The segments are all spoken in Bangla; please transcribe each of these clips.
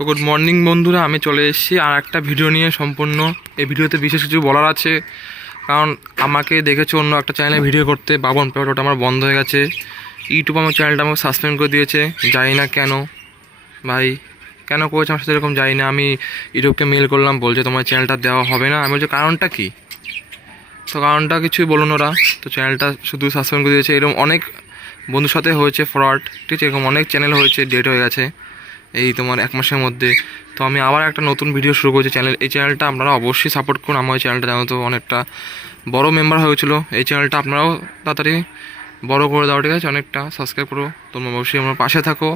তো গুড মর্নিং বন্ধুরা, আমি চলে এসেছি আর একটা ভিডিও নিয়ে সম্পূর্ণ। এই ভিডিওতে বিশেষ কিছু বলার আছে। কারণ আমাকে দেখেছে অন্য একটা চ্যানেলে ভিডিও করতে, বাবন পেপার ওটা আমার বন্ধ হয়ে গেছে। ইউটিউব আমার চ্যানেলটা আমাকে সাসপেন্ড করে দিয়েছে জানি না কেন? ভাই, কেন করেছে আমার সাথে এরকম জানি না? আমি ইউটিউবকে মেল করলাম, বলছে তোমার চ্যানেলটা দেওয়া হবে না। আমি বলছি, কারণটা কী? তো কারণটা কিছুই বলুন ওরা। তো চ্যানেলটা শুধু সাসপেন্ড করে দিয়েছে। এরকম অনেক বন্ধুর সাথে হয়েছে ফ্রড ঠিক আছে? এরকম অনেক চ্যানেল হয়েছে ডেট হয়ে গেছে। এই তোমার এক মাসের মধ্যে। তো আমি আবার একটা নতুন ভিডিও শুরু করেছি চ্যানেল এই চ্যানেলটা আপনারা অবশ্যই সাপোর্ট করুন। আমার চ্যানেলটা জানো তো, অনেকটা বড় মেম্বার হয়েছিল। এই চ্যানেলটা আপনারাও তাড়াতাড়ি বড় করে দাও, ঠিক আছে? অনেকটা সাবস্ক্রাইব করো। তোমরা অবশ্যই আমার পাশে থাকো।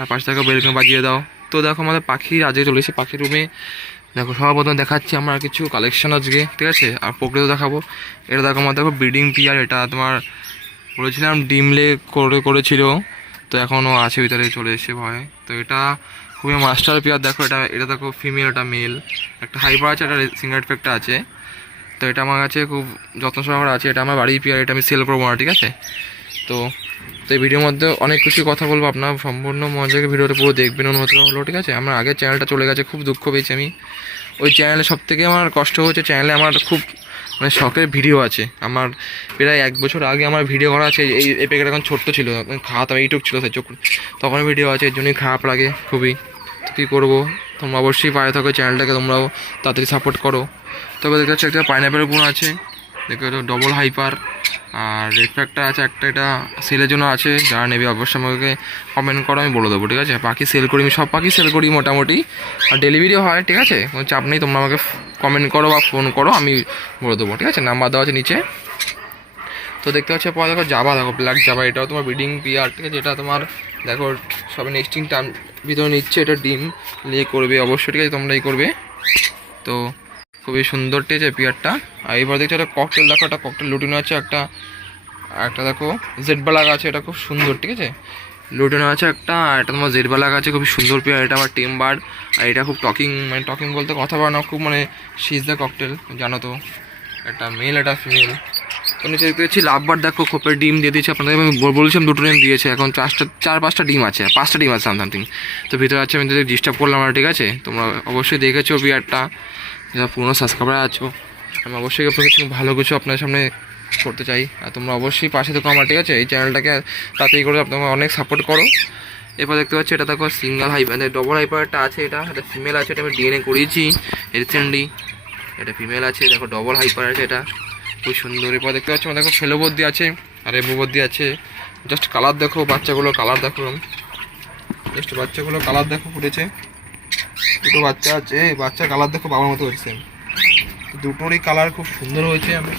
আর পাশে থাকো বেলকন বাজিয়ে দাও। তো দেখো, আমাদের পাখি আজকে চলে এসেছে পাখির রুমে। দেখো সর্বপ্রথম দেখাচ্ছি আমরা কিছু কালেকশন আজকে, ঠিক আছে? আর প্রকৃত দেখাবো। এটা দেখো আমার দেখো ব্রিডিং পিয়ার এটা তোমার বলেছিলাম ডিমলে করে, করেছিল। তো এখনও আছে ভিতরে, চলে এসে ভয়। তো এটা খুবই মাস্টার পিয়ার দেখো এটা এটা দেখো ফিমেল এটা মেল একটা হাইপার আছে, একটা সিঙ্গার ফেক্টটা আছে। তো এটা আমার কাছে খুব যত্ন সহকারে আছে, এটা আমার বাড়ির পিয়ার এটা আমি সেল করব না, ঠিক আছে? তো তো এই ভিডিওর মধ্যে অনেক কিছু কথা বলব আপনার, সম্পূর্ণ মজাকে ভিডিওটা পুরো দেখবেন অনুমতি হলো, ঠিক আছে? আমার আগের চ্যানেলটা চলে গেছে, খুব দুঃখ পেয়েছি আমি। ওই চ্যানেলে সব থেকে আমার কষ্ট হচ্ছে চ্যানেলে আমার খুব মানে শখের ভিডিও আছে। আমার প্রায় এক বছর আগে আমার ভিডিও করা আছে, এই এই প্যাকেট এখন ছোট্ট ছিল খাওয়াতাম ইউটিউব ছিল, সেই তখন ভিডিও আছে, এর জন্যই খারাপ লাগে খুবই। তো কী করব? তোমরা অবশ্যই পায়ে থাকো চ্যানেলটাকে তোমরাও তাড়াতাড়ি সাপোর্ট করো। তবে দেখতে পাচ্ছি একটা পাইনাপেল গুণ আছে। দেখতে পাচ্ছ ডবল হাইপার আর রেড ফ্যাক্টর আছে একটা, এটা সেলের জন্য আছে, যারা নেবে অবশ্যই আমাকে কমেন্ট করো, আমি বলে দেবো, ঠিক আছে? পাখি সেল করি আমি, সব পাখি সেল করি মোটামুটি। আর ডেলিভারি হয়, ঠিক আছে? কোনো চাপ নেই, তোমরা আমাকে কমেন্ট করো বা ফোন করো, আমি বলে দেবো, ঠিক আছে? নাম্বার দেওয়া আছে নিচে। তো দেখতে পাচ্ছ পরে দেখো জাবা দেখো ব্ল্যাক জাবা এটাও তোমার ব্রিডিং পিয়ার ঠিক আছে? এটা তোমার, দেখো, সবে নেক্সটিং টার্ম ভিতরে নিচ্ছে, এটা ডিম, নিয়ে করবে অবশ্যই, ঠিক আছে? তোমরা এই করবে। তো খুবই সুন্দর টেছে পিয়ারটা আর এবার দেখছ একটা ককটেল দেখো একটা ককটেল লুটিনো আছে, একটা একটা দেখো জেড বালাগ আছে, এটা খুব সুন্দর, ঠিক আছে? লুটিনো আছে একটা, আর এটা তোমার জেড বালাগ আছে, খুবই সুন্দর পেয়ার এটা আমার টেম বার্ড আর এটা খুব টকিং মানে টকিং বলতে কথা বলে না, খুব মানে সিজ দ্য ককটেল জানো তো? একটা মেল একটা ফিমেল তো নিচে দেখতে পাচ্ছি লাভবার, দেখো খোপের ডিম দিয়ে দিয়েছে আপনাদের, আমি বল- বলেছিলাম দুটো ডিম দিয়েছে, এখন চারটা, চার পাঁচটা ডিম আছে, পাঁচটা ডিম আছে সামথিং তো ভিতরে আছে, আমি তাদের ডিস্টার্ব করলাম না ঠিক আছে? তোমরা অবশ্যই দেখেছ বিয়ারটা যারা পুরনো সাবস্ক্রাইবার আছো, আমি অবশ্যই কিছু ভালো কিছু আপনার সামনে করতে চাই। আর তোমরা অবশ্যই পাশে থেকো আমার, ঠিক আছে? এই চ্যানেলটাকে তাড়াতাড়ি করে আপনারা অনেক সাপোর্ট করো। এরপর দেখতে পাচ্ছি, এটা দেখো সিঙ্গেল হাইপার ডবল হাইপার একটা আছে এটা এটা ফিমেল আছে, এটা আমি ডিএনএ করিয়েছি রিসেন্টলি এটা ফিমেল আছে, দেখো ডবল হাইপার আছে এটা, খুব সুন্দর। এরপর দেখতে পাচ্ছি আমার দেখো ফেলোবদ্দি আছে, আর এবুবদ্দি আছে। জাস্ট কালার দেখো বাচ্চাগুলো কালার দেখো জাস্ট বাচ্চাগুলো কালার দেখো ফুটেছে। দুটো বাচ্চা আছে, এই বাচ্চা কালার দেখো বাবার মতো হয়েছে দুটোরই কালার খুব সুন্দর হয়েছে আমি।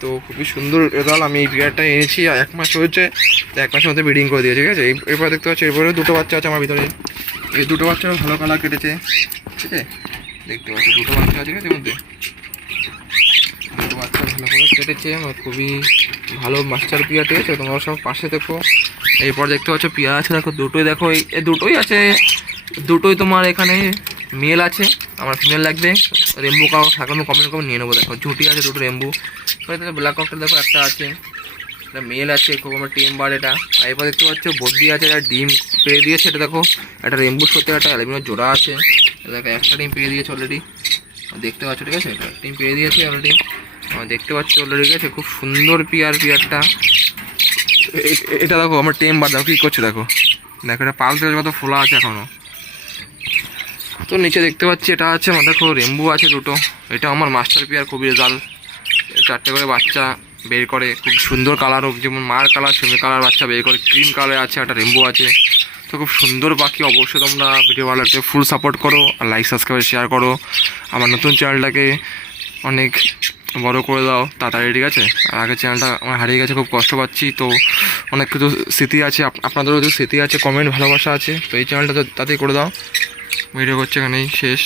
তো খুবই সুন্দর রেজাল্ট আমি এই বিয়ারটা এনেছি এক মাস হয়েছে এক মাসের মধ্যে ব্রিডিং করে দিয়েছে, ঠিক আছে? এরপর দেখতে পাচ্ছি, এরপরে দুটো বাচ্চা আছে আমার ভিতরে। এই দুটো বাচ্চারও ভালো কালার কেটেছে, ঠিক আছে? দেখতে পাচ্ছি, দুটো বাচ্চা আছে, ঠিক আছে দুটো বাচ্চা ভালো করে কেটেছে, আমার খুবই ভালো মাস্টার পিয়া ঠিক আছে? তোমরা সব পাশে দেখো। এরপর দেখতে পাচ্ছ পিয়া আছে, দেখো, দুটোই দেখো, এই দুটোই আছে, দুটোই তোমার এখানে মেল আছে, আমার ফিমেল লাগবে। রেম্বু কাউ থাকলে কমেন্ট করে নিয়ে নেব, দেখো, ঝুটি আছে দুটো রেম্বু ব্ল্যাক ককটেল দেখো, একটা আছে এটা মেল আছে খুব আমার টিম বার এটা। আর দেখতে পাচ্ছ বদ্যি আছে এটা ডিম পেয়ে দিয়েছে, এটা দেখো, একটা রেম্বুর সত্যি একটা অ্যালুমিনিয়াম জোড়া আছে। দেখো, একটা ডিম পেয়ে দিয়েছে অলরেডি দেখতে পাচ্ছ, ঠিক আছে, একটা ডিম পেয়ে দিয়েছে অলরেডি দেখতে পাচ্ছ অলরেডি ঠিক আছে, খুব সুন্দর পিয়ার, পিয়ারটা। এটা দেখো, আমার টেম বার দেখো, কী করছে, দেখো। দেখো, এটা পাল থেকে কত ফোলা আছে এখনও। তো নিচে দেখতে পাচ্ছি এটা আছে আমার, দেখো, রেম্বু আছে দুটো। এটা আমার মাস্টার পিয়ার খুবই রেজাল্ট চারটে করে বাচ্চা বের করে, খুব সুন্দর কালারও যেমন মার কালার সেমি কালার বাচ্চা বের করে ক্রিম কালার আছে, একটা রেম্বু আছে। তো খুব সুন্দর পাখি, অবশ্যই তোমরা ভিডিও ভালো ফুল সাপোর্ট করো আর লাইক সাবস্ক্রাইব শেয়ার করো। আমার নতুন চ্যানেলটাকে অনেক বড় করে দাও, তাড়াতাড়ি, ঠিক আছে? আর আগের চ্যানেলটা আমার হারিয়ে গেছে, খুব কষ্ট পাচ্ছি। তো অনেক কিছু স্মৃতি আছে, আপ- আপনাদেরও কিছু স্মৃতি আছে কমেন্ট ভালোবাসা আছে। তো এই চ্যানেলটা তো তাড়াতাড়ি করে দাও। ভিডিও করছে এখানেই শেষ।